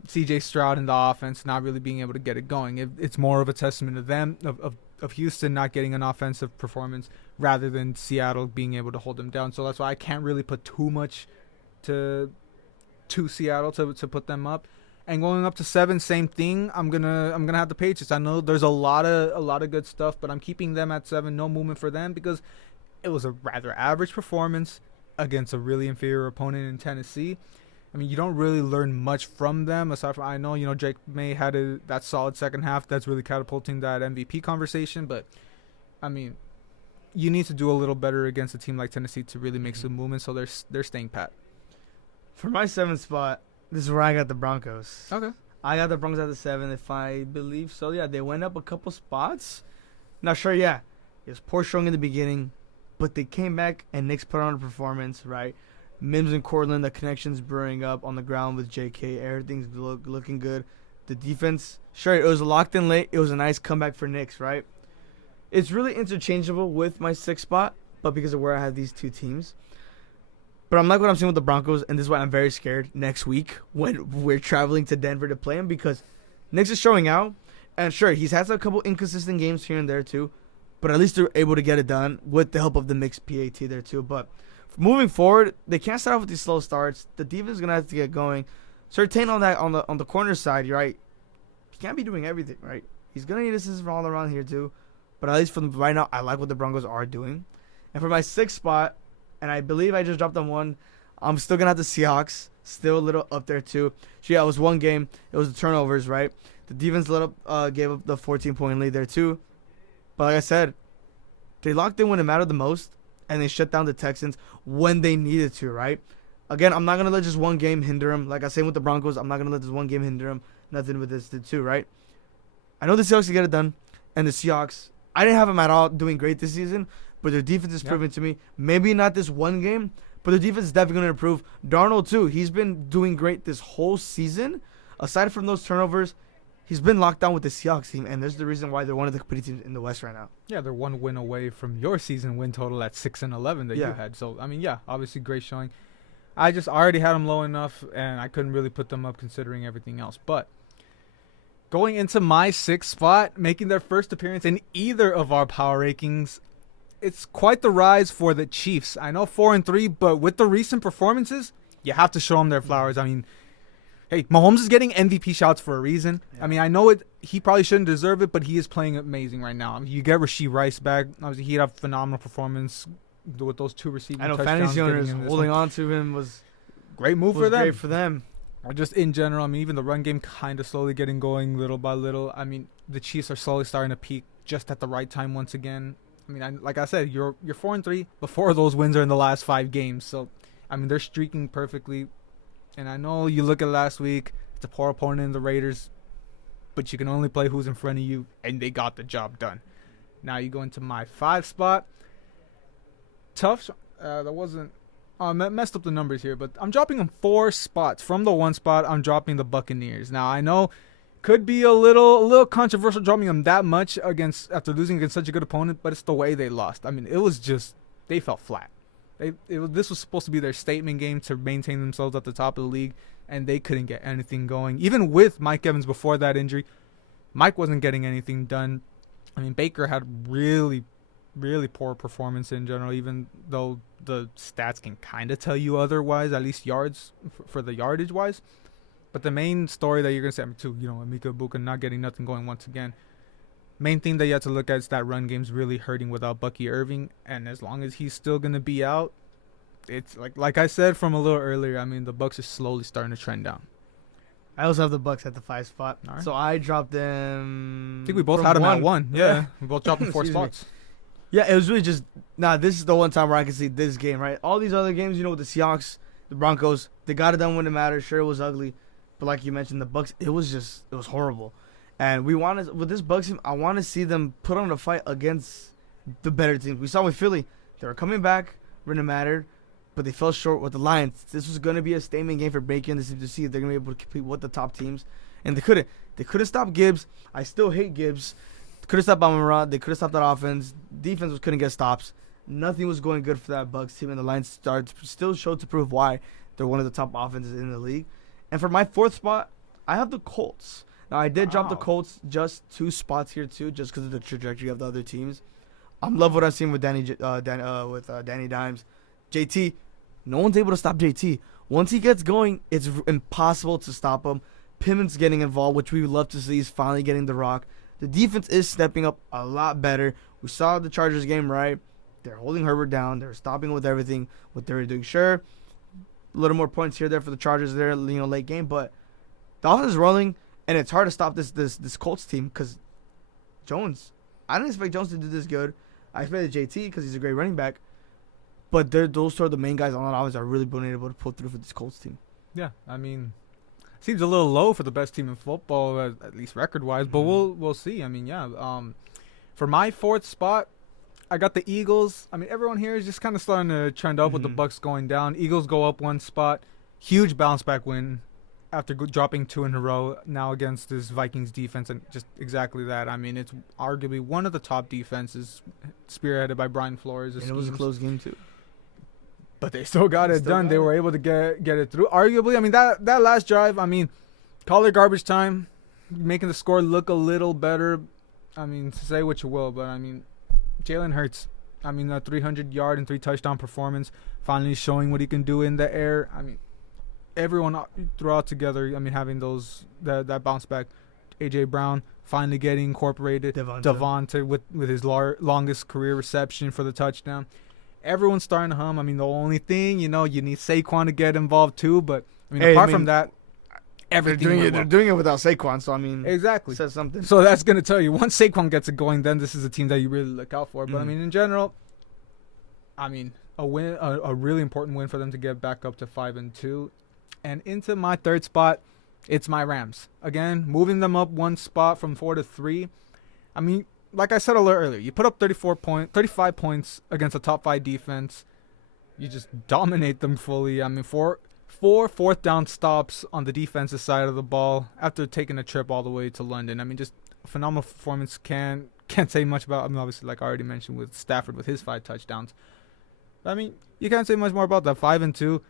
C.J. Stroud in the offense not really being able to get it going. It's more of a testament to them of Houston not getting an offensive performance rather than Seattle being able to hold them down. So that's why I can't really put too much to Seattle to put them up. And going up to 7, same thing. I'm gonna have the Patriots. I know there's a lot of good stuff, but I'm keeping them at 7. No movement for them because it was a rather average performance against a really inferior opponent in Tennessee. I mean, you don't really learn much from them aside from, I know, Drake May had that solid second half that's really catapulting that MVP conversation, but I mean, you need to do a little better against a team like Tennessee to really make some movement, so they're staying pat. For my 7th spot, this is where I got the Broncos. Okay. I got the Broncos at the 7, if I believe so. Yeah, they went up a couple spots. Not sure, yeah. It was poor showing in the beginning, but they came back and Knicks put on a performance, right? Mims and Cortland, the connections brewing up on the ground with JK. Everything's looking good. The defense, sure, it was locked in late. It was a nice comeback for Knicks, right? It's really interchangeable with my 6th spot, but because of where I have these two teams. But I'm like what I'm seeing with the Broncos, and this is why I'm very scared next week when we're traveling to Denver to play him, because Knicks is showing out. And sure, he's had a couple inconsistent games here and there too, but at least they're able to get it done with the help of the mixed PAT there too. But moving forward, they can't start off with these slow starts. The defense is gonna have to get going. Surtain on that on the corner side, you're right. He can't be doing everything, right? He's gonna need assistance from all around here too. But at least for right now, I like what the Broncos are doing. And for my 6th spot, and I believe I just dropped on 1, I'm still gonna have the Seahawks. Still a little up there too. So yeah, it was one game. It was the turnovers, right? The defense gave up the 14-point lead there too. But like I said, they locked in when it mattered the most, and they shut down the Texans when they needed to, right? Again, I'm not going to let just one game hinder them. Like I said with the Broncos, I'm not going to let this one game hinder them. Nothing with this too, right? I know the Seahawks can get it done, and the Seahawks, I didn't have them at all doing great this season, but their defense is proving to me, maybe not this one game, but their defense is definitely going to improve. Darnold, too, he's been doing great this whole season. Aside from those turnovers, he's been locked down with the Seahawks team, and there's the reason why they're one of the competing teams in the West right now. Yeah, they're one win away from your season win total at 6-11 that you had. So, I mean, yeah, obviously great showing. I already had them low enough, and I couldn't really put them up considering everything else. But going into my 6th spot, making their first appearance in either of our power rankings, it's quite the rise for the Chiefs. I know 4-3, but with the recent performances, you have to show them their flowers. I mean, hey, Mahomes is getting MVP shots for a reason. Yeah. I mean, I know he probably shouldn't deserve it, but he is playing amazing right now. I mean, you get Rashee Rice back. Obviously, he had a phenomenal performance with those 2 receiving touchdowns. I know fantasy owners holding on to him was great move for them. Great for them. Just in general, I mean, even the run game kind of slowly getting going little by little. I mean, the Chiefs are slowly starting to peak just at the right time once again. I mean, like I said, you're 4-3. But 4 of those wins are in the last 5 games. So, I mean, they're streaking perfectly. And I know you look at last week, it's a poor opponent in the Raiders, but you can only play who's in front of you, and they got the job done. Now you go into my 5 spot. Tough. That wasn't. Messed up the numbers here, but I'm dropping them 4 spots. From the 1 spot, I'm dropping the Buccaneers. Now I know could be a little controversial dropping them that much after losing against such a good opponent, but it's the way they lost. I mean, it was just they fell flat. This was supposed to be their statement game to maintain themselves at the top of the league, and they couldn't get anything going. Even with Mike Evans before that injury, Mike wasn't getting anything done. I mean, Baker had really, really poor performance in general, even though the stats can kind of tell you otherwise, at least yards for the yardage-wise. But the main story that you're going to say, too, Emeka Ibuka not getting nothing going once again. Main thing that you have to look at is that run game's really hurting without Bucky Irving, and as long as he's still going to be out, it's like I said from a little earlier, I mean, the Bucs are slowly starting to trend down. I also have the Bucs at the 5 spot, right. So I dropped them. I think we both had them at 1. Yeah, we both dropped them 4 spots. Yeah, it was really just this is the one time where I can see this game, right? All these other games, with the Seahawks, the Broncos, they got it done when it mattered. Sure, it was ugly, but like you mentioned, the Bucs, it was horrible. And with this Bucs team, I want to see them put on a fight against the better teams. We saw with Philly, they were coming back when it mattered, but they fell short with the Lions. This was going to be a statement game for Bacon to see if they're going to be able to compete with the top teams, and they couldn't. They couldn't stop Gibbs. I still hate Gibbs. Couldn't stop Amon-Ra. They couldn't stop that offense. Defense couldn't get stops. Nothing was going good for that Bucs team, and the Lions still showed to prove why they're one of the top offenses in the league. And for my fourth spot, I have the Colts. Now, I did drop the Wow. Colts just 2 spots here, too, just because of the trajectory of the other teams. I'm love what I've seen with Danny Dimes. JT, no one's able to stop JT. Once he gets going, it's impossible to stop him. Pittman's getting involved, which we would love to see. He's finally getting the rock. The defense is stepping up a lot better. We saw the Chargers game, right? They're holding Herbert down. They're stopping with everything, what they were doing. Sure, a little more points here there for the Chargers there, late game, but the offense is rolling, and it's hard to stop this Colts team because Jones. I didn't expect Jones to do this good. I expected JT because he's a great running back, but those two are the main guys on that offense that are really being able to pull through for this Colts team. Yeah, I mean, seems a little low for the best team in football, at least record-wise, but we'll see. I mean, yeah. For my fourth spot, I got the Eagles. I mean, everyone here is just kind of starting to trend up with the Bucks going down. Eagles go up 1 spot. Huge bounce-back win after dropping 2 in a row now against this Vikings defense, and just exactly that. I mean, it's arguably one of the top defenses spearheaded by Brian Flores. And it was a close game, too. But they still got it done. They were able to get it through. Arguably, I mean, that last drive, I mean, call it garbage time, making the score look a little better. I mean, say what you will, but, I mean, Jalen Hurts, I mean, a 300-yard and 3-touchdown performance, finally showing what he can do in the air. I mean, everyone throughout together, I mean, having that bounce back. A.J. Brown finally getting incorporated. Devonta with his longest career reception for the touchdown. Everyone's starting to hum. I mean, the only thing, you need Saquon to get involved too. But, I mean, apart from that, everything. They're doing it without Saquon, so, I mean, exactly. Says something. So that's going to tell you, once Saquon gets it going, then this is a team that you really look out for. But, I mean, in general, I mean, a win, a really important win for them to get back up to 5-2. And into my third spot, it's my Rams. Again, moving them up 1 spot from 4 to 3. I mean, like I said a little earlier, you put up 35 points against a top 5 defense. You just dominate them fully. I mean, four fourth down stops on the defensive side of the ball after taking a trip all the way to London. I mean, just a phenomenal performance. Can't say much about. I mean, obviously, like I already mentioned with Stafford with his 5 touchdowns. I mean, you can't say much more about that. 5-2.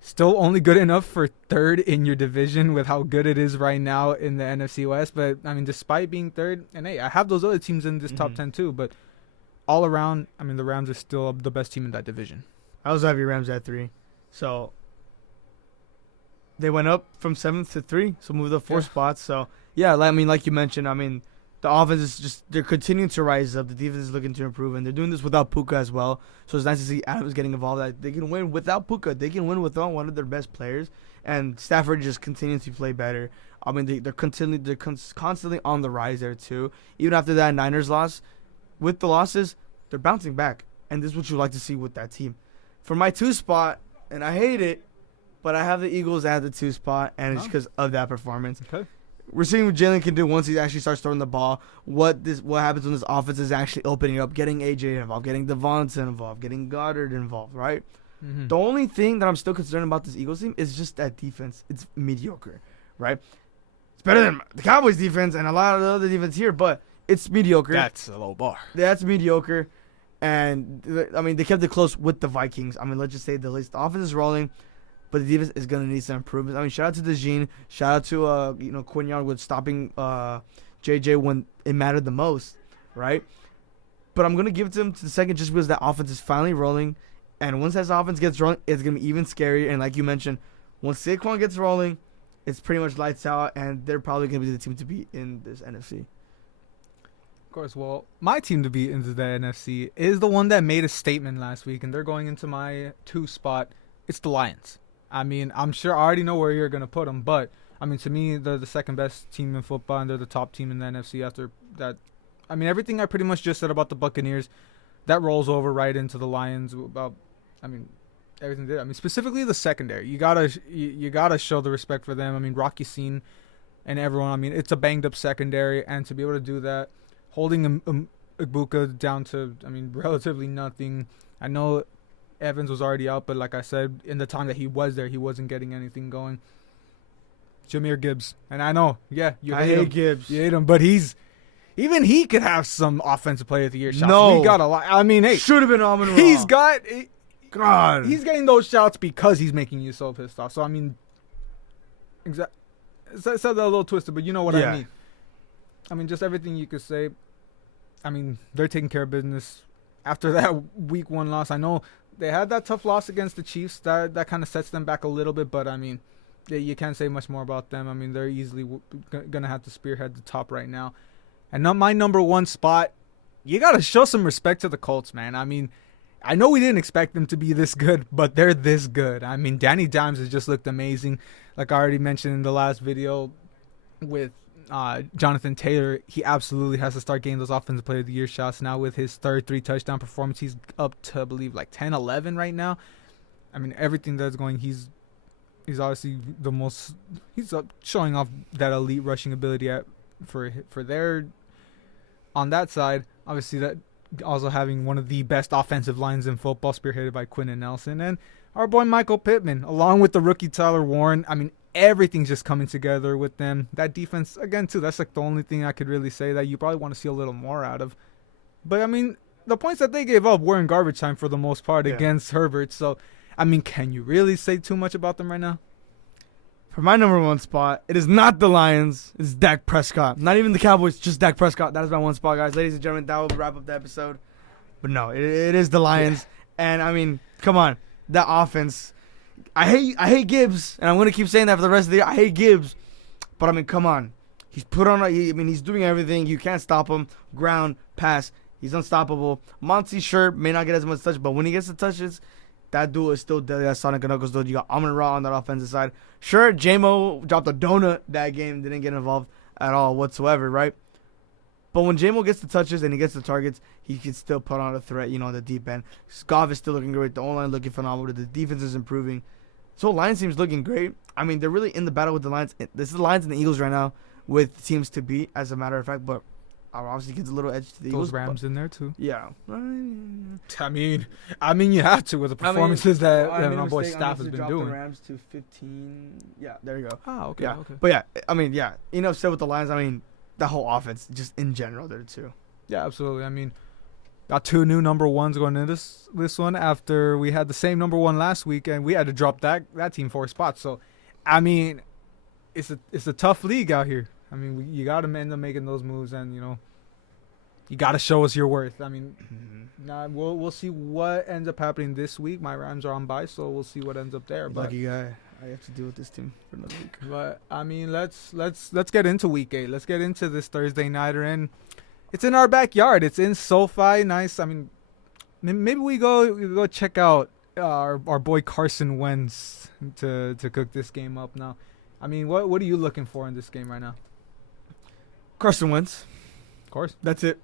Still only good enough for third in your division with how good it is right now in the NFC West. But, I mean, despite being third, and hey, I have those other teams in this top 10 too. But all around, I mean, the Rams are still the best team in that division. I also have your Rams at 3. So they went up from 7th to 3, so moved up 4 spots. So, yeah, I mean, like you mentioned, I mean, the offense is just, they're continuing to rise up. The defense is looking to improve, and they're doing this without Puka as well. So it's nice to see Adams getting involved. They can win without Puka. They can win without one of their best players, and Stafford just continues to play better. I mean, they're constantly on the rise there too. Even after that Niners loss, with the losses, they're bouncing back, and this is what you like to see with that team. For my 2 spot, and I hate it, but I have the Eagles at the 2 spot, and it's because of that performance. Okay. We're seeing what Jalen can do once he actually starts throwing the ball. What happens when this offense is actually opening up, getting AJ involved, getting Devonta involved, getting Goddard involved, right? The only thing that I'm still concerned about this Eagles team is just that defense. It's mediocre, right? It's better than the Cowboys defense and a lot of the other defense here, but it's mediocre. That's a low bar. That's mediocre. And, I mean, they kept it close with the Vikings. I mean, let's just say the offense is rolling. But the defense is going to need some improvements. I mean, shout out to DeJean. Shout out to, Quinyard with stopping JJ when it mattered the most, right? But I'm going to give it to him to the second just because that offense is finally rolling. And once that offense gets rolling, it's going to be even scarier. And like you mentioned, once Saquon gets rolling, it's pretty much lights out. And they're probably going to be the team to beat in this NFC. Of course, well, my team to beat into the NFC is the one that made a statement last week. And they're going into my 2 spot. It's the Lions. I mean, I'm sure I already know where you're going to put them, but, I mean, to me, they're the second best team in football, and they're the top team in the NFC after that. I mean, everything I pretty much just said about the Buccaneers, that rolls over right into the Lions about, I mean, everything they did. I mean, specifically the secondary. You gotta show the respect for them. I mean, Rocky Scene and everyone, I mean, it's a banged-up secondary, and to be able to do that, holding Ibuka down to, I mean, relatively nothing. I know Evans was already out, but like I said, in the time that he was there, he wasn't getting anything going. Jahmyr Gibbs. And I know, I hate Gibbs. You hate him, but even he could have some offensive player of the year shots. No. We got a lot. I mean, hey. Should have been Amon Ra. He's getting those shots because he's making you so pissed off. So, I mean, Exactly. Said that a little twisted, but you know what Yeah. I mean. I mean, just everything you could say. I mean, they're taking care of business after that week 1 loss. I know they had that tough loss against the Chiefs. That kind of sets them back a little bit, but I mean, you can't say much more about them. I mean, they're easily going to have to spearhead the top right now. And not my number 1 spot, you got to show some respect to the Colts, man. I mean, I know we didn't expect them to be this good, but they're this good. I mean, Danny Dimes has just looked amazing. Like I already mentioned in the last video with Jonathan Taylor, he absolutely has to start getting those Offensive Player of the Year shots. Now with his third 3-touchdown performance, he's up to, I believe, like 10-11 right now. I mean, everything that's going, he's obviously the most, he's showing off that elite rushing ability for their, on that side. Obviously, that also having one of the best offensive lines in football, spearheaded by Quinn and Nelson, and our boy Michael Pittman, along with the rookie Tyler Warren. I mean, everything's just coming together with them. That defense, again, too, that's like the only thing I could really say that you probably want to see a little more out of. But, I mean, the points that they gave up were in garbage time for the most part against Herbert. So, I mean, can you really say too much about them right now? For my number 1 spot, it is not the Lions. It's Dak Prescott. Not even the Cowboys, just Dak Prescott. That is my 1 spot, guys. Ladies and gentlemen, that will wrap up the episode. But no, it is the Lions. Yeah. And, I mean, come on. That offense. I hate Gibbs, and I'm going to keep saying that for the rest of the year. I hate Gibbs. But, I mean, come on. He's put on, he's doing everything. You can't stop him. Ground, pass. He's unstoppable. Monty, sure, may not get as much touch, but when he gets the touches, that duel is still deadly. That Sonic and Knuckles duel. You got Amon-Ra on that offensive side. Sure, J-Mo dropped a donut that game. Didn't get involved at all whatsoever, right? But when J-Mo gets the touches and he gets the targets, he can still put on a threat, on the deep end. Goff is still looking great. The O-line looking phenomenal. The defense is improving. So Lions team's looking great. I mean, they're really in the battle with the Lions. This is the Lions and the Eagles right now with teams to beat, as a matter of fact. But obviously gives a little edge to the Eagles. Those Rams in there, too. Yeah. I mean, you have to with the performances that my boy Stafford has been doing. The Rams to 15. Yeah, there you go. Oh, okay. Yeah. Okay. But, I mean, enough said with the Lions. I mean, the whole offense, just in general, there, too. Yeah, absolutely. I mean, got 2 new number 1s going into this one after we had the same number 1 last week, and we had to drop that team 4 spots. So, I mean, it's a tough league out here. I mean, you got to end up making those moves, and you got to show us your worth. I mean, we'll see what ends up happening this week. My Rams are on bye, so we'll see what ends up there. Lucky guy. I have to deal with this team for another week. But I mean, let's get into week 8. Let's get into this Thursday nighter, and it's in our backyard. It's in SoFi. Nice. I mean, maybe we go check out our boy Carson Wentz to cook this game up now. I mean, what are you looking for in this game right now? Carson Wentz. Of course. That's it.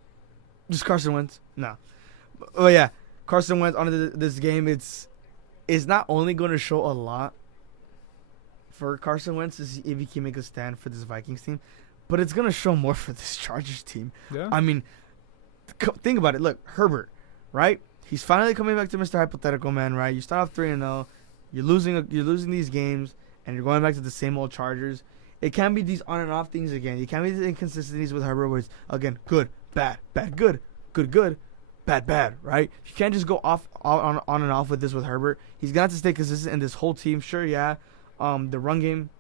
Just Carson Wentz. No. Oh yeah, Carson Wentz on this game. It's not only going to show a lot for Carson Wentz to see if he can make a stand for this Vikings team, but it's going to show more for this Chargers team. Yeah. I mean, think about it. Look, Herbert, right? He's finally coming back to Mr. Hypothetical Man, right? You start off 3-0, you're losing these games, and you're going back to the same old Chargers. It can't be these on and off things again. You can't be the inconsistencies with Herbert, where it's again good, bad, good, bad, right? You can't just go on and off with this with Herbert. He's got to stay consistent in this whole team. Sure, yeah. The run game,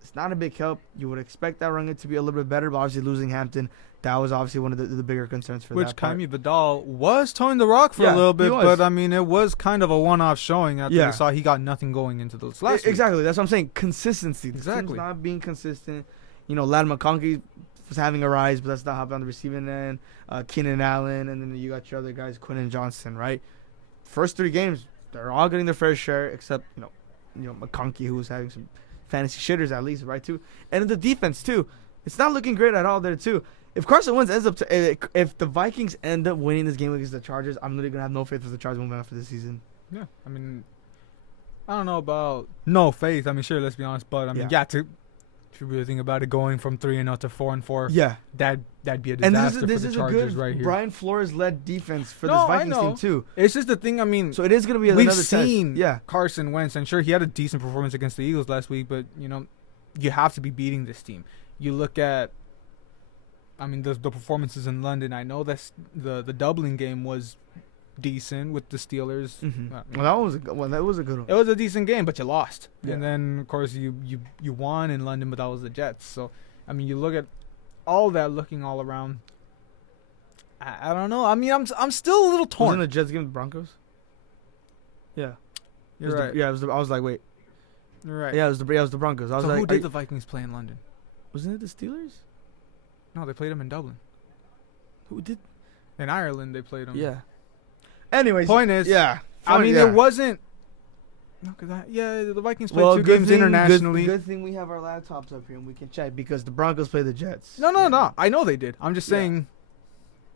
it's not a big help. You would expect that run game to be a little bit better, but obviously losing Hampton, that was obviously one of the bigger concerns for Which that part. Kami Vidal was towing the rock for a little bit, but I mean, it was kind of a one-off showing after we saw he got nothing going into those last week. Exactly. That's what I'm saying. Consistency. Exactly. The team's not being consistent. Lad McConkey was having a rise, but that's not happening on the receiving end. Keenan Allen, and then you got your other guys, Quinn and Johnson, right? First 3 games, they're all getting their fair share, except McConkey, who was having some fantasy shitters at least, right, too. And then the defense, too. It's not looking great at all there, too. If Carson Wentz ends up if the Vikings end up winning this game against the Chargers, I'm literally going to have no faith for the Chargers moving on for this season. Yeah, I mean, I don't know about no faith. I mean, sure, let's be honest, but I mean, to really think about it, going from 3-0 to 4-4, that'd be a disaster this for the is Chargers a good right here. Brian Flores-led defense for this Vikings team, too. It's just the thing, I mean, so it is going to be we've another seen test. Carson Wentz, and sure, he had a decent performance against the Eagles last week, but, you have to be beating this team. You look at, I mean, the performances in London. I know that's the Dublin game was decent with the Steelers. Well, that was a good one. That was a good one. It was a decent game, but you lost. Yeah. And then, of course, you won in London, but that was the Jets. So, I mean, you look at all that looking all around. I don't know. I mean, I'm still a little torn. Wasn't the Jets game the Broncos? Yeah. You're right. I was like, wait. You're right. Yeah, it was the Broncos. I was So like, who did the Vikings play in London? wasn't it the Steelers? No, they played them in Dublin. Who did? In Ireland, they played them. Yeah. Anyways, Point is, yeah. I mean, yeah. it wasn't. Look at that. Yeah, the Vikings played 2 games internationally. Good thing we have our laptops up here and we can check because the Broncos play the Jets. No. I know they did. I'm just Yeah. saying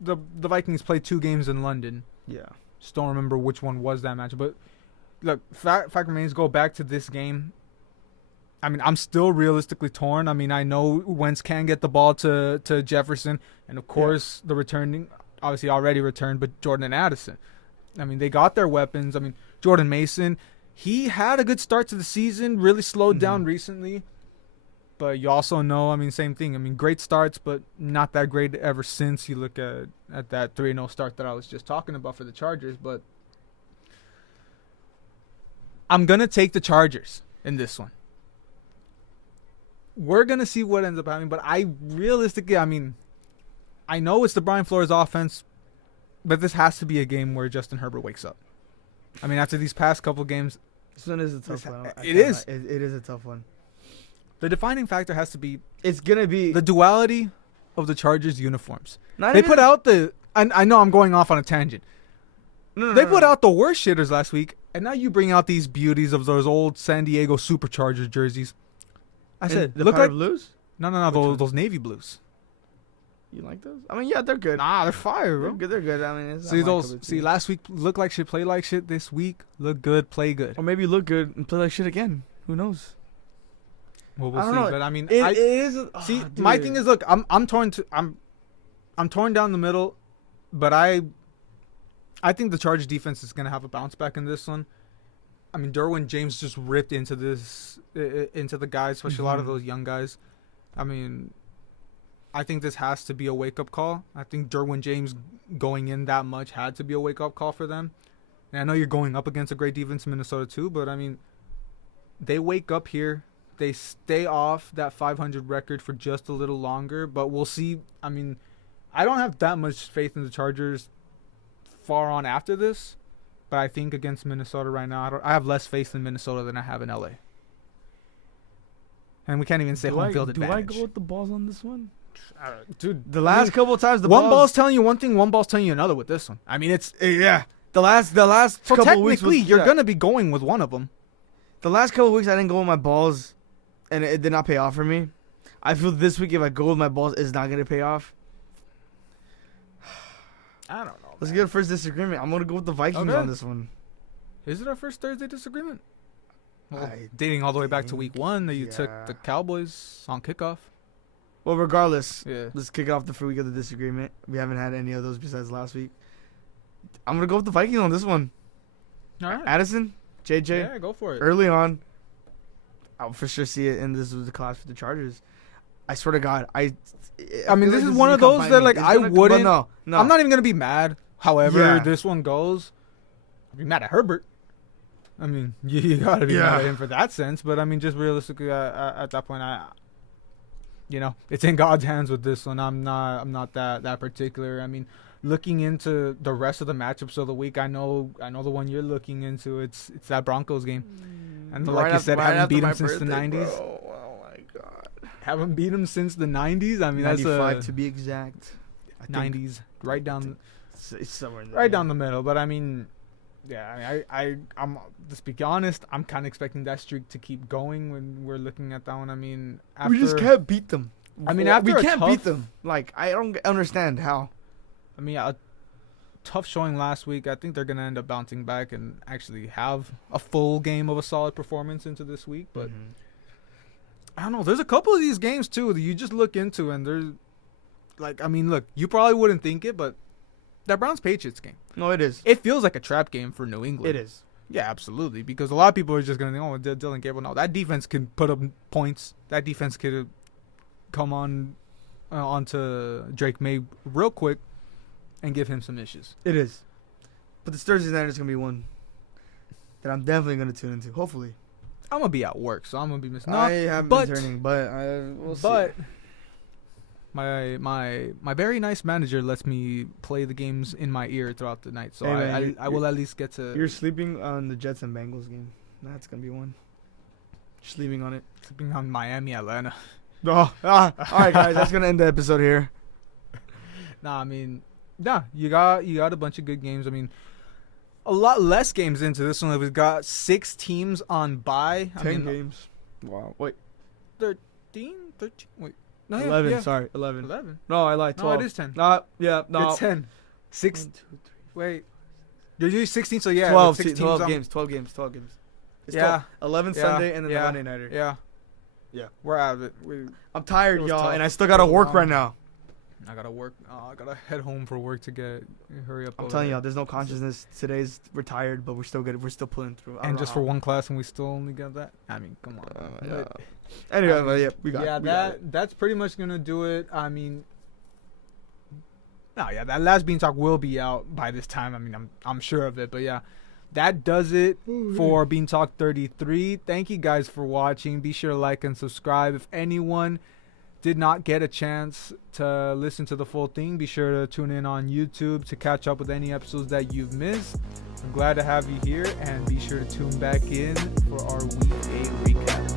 the Vikings played 2 games in London. Yeah. Just don't remember which one was that match. But look, fact remains, go back to this game. I mean, I'm still realistically torn. I mean, I know Wentz can get the ball to Jefferson. And, of course, the returning, obviously already returned, but Jordan and Addison. I mean, they got their weapons. I mean, Jordan Mason, he had a good start to the season, really slowed down recently. But you also know, I mean, same thing. I mean, great starts, but not that great ever since. You look at that 3-0 start that I was just talking about for the Chargers. But I'm going to take the Chargers in this one. We're going to see what ends up happening. But I realistically, I mean, I know it's the Brian Flores offense, but this has to be a game where Justin Herbert wakes up. I mean, after these past couple games. This one is a tough one. It is. It is a tough one. The defining factor has to be It's going to be. the duality of the Chargers uniforms. Not They even- put out the... I know I'm going off on a tangent. They put out the worst shitters last week, and now you bring out these beauties of those old San Diego Superchargers jerseys. I said, the look powder like... blues? No, those navy blues. You like those? I mean, yeah, they're good. Nah, they're fire, bro. They're good. I mean, it's See not my those? cup of See, tea. last week look like shit, play like shit. This week look good, play good. Or maybe look good and play like shit again. Who knows? Well, I we'll don't see. know. But I mean, It is. see, my thing is, look, I'm torn to I'm torn down the middle, but I think the Chargers defense is gonna have a bounce back in this one. I mean, Derwin James just ripped into the guys, especially a lot of those young guys. I mean, I think this has to be a wake up call. I think Derwin James going in that much had to be a wake up call for them. And I know you're going up against a great defense in Minnesota too, but I mean, they wake up here. They stay off that 500 record for just a little longer, but we'll see. I mean, I don't have that much faith in the Chargers far on after this, but I think against Minnesota right now, I have less faith in Minnesota than I have in LA. And we can't even say home field advantage. Do I go with the balls on this one? Dude, The last couple of times, one ball's telling you one thing, one ball's telling you another with this one. I mean, it's yeah. The last so couple of weeks, technically you're gonna be going with one of them. The last couple of weeks, I didn't go with my balls, and it did not pay off for me. I feel this week, if I go with my balls, it's not gonna pay off. I don't know. Let's get a first disagreement. I'm gonna go with the Vikings Okay. on this one. Is it our first Thursday disagreement? Well, I dating all the way back to think, week 1 that you took yeah. the Cowboys on kickoff. Well, regardless, Yeah. let's kick off the free week of the disagreement. We haven't had any of those besides last week. I'm gonna go with the Vikings on this one. All right. Addison, JJ, Yeah, go for it. early on. I'll for sure see it, and this was the class for the Chargers. I swear to God, I mean, feel this like is one of gonna those bite that, me. like, It's I gonna come- but wouldn't- No, I'm not even gonna be mad. However, Yeah. this one goes. I'd be mad at Herbert. I mean, you gotta be Yeah. mad at him for that sense. But I mean, just realistically, at that point, it's in God's hands with this one. I'm not that particular. I mean, looking into the rest of the matchups of the week, I know the one you're looking into. It's that Broncos game, and like you said, haven't beat them since the '90s. Oh my God, Haven't beat them since the '90s. I mean, that's 95 to be exact. I think '90s, right down. it's somewhere in there. Right down the middle, but I mean, yeah, I'm just be honest. I'm kind of expecting that streak to keep going when we're looking at that one. I mean, after, We just can't beat them. I mean, after we a can't tough- beat them. Like, I don't understand how. I mean, a tough showing last week. I think they're gonna end up bouncing back and actually have a full game of a solid performance into this week. But I don't know. There's a couple of these games too that you just look into, and there's like, I mean, look, you probably wouldn't think it, but that Browns Patriots game, No, it is. it feels like a trap game for New England. It is. Yeah, absolutely. Because a lot of people are just going to think, oh, Dylan Gabriel. No, that defense can put up points. That defense could come onto Drake May real quick and give him some issues. It is. But this Thursday night is gonna be one that I'm definitely gonna tune into. Hopefully. I'm gonna be at work, so I'm gonna be missing. I haven't been turning, but we'll see. But my very nice manager lets me play the games in my ear throughout the night, so Hey, man, I will at least get to. You're sleeping on the Jets and Bengals game. That's gonna be one. Sleeping on it. sleeping on Miami, Atlanta. All right, guys. That's gonna end the episode here. Nah, I mean, you got a bunch of good games. I mean, a lot less games into this one. We've got 6 teams on bye. 10 games. Wow. Wait. 13? Wait. No, 11. Yeah. Sorry. 11. 11. No, I lied. 12. No, it is 10. Yeah. No. It's 10. 6. 1, 2, 3. Wait. You're doing 16, so yeah. 12. 16 12 games. 12 games. 12 games. It's Yeah. 11 Yeah. Sunday and then Yeah. the Monday nighter. Yeah. Yeah. We're out of it. I'm tired, It was y'all, tough. and I still gotta It was work long. right now. I gotta work. I gotta head home for work to hurry up. I'm over telling there. y'all, there's no consciousness. Today's we're tired, but we're still good. We're still pulling through. I don't And know just how. for one class, and we still only got that. I mean, come on. Yeah. Anyway, but yeah, we got. Yeah, we got it. that's pretty much gonna do it. I mean, yeah, that last Bean Talk will be out by this time. I mean, I'm sure of it. But yeah, that does it for Bean Talk 33. Thank you guys for watching. Be sure to like and subscribe. If anyone did not get a chance to listen to the full thing, be sure to tune in on YouTube to catch up with any episodes that you've missed. I'm glad to have you here, and be sure to tune back in for our Week 8 recap.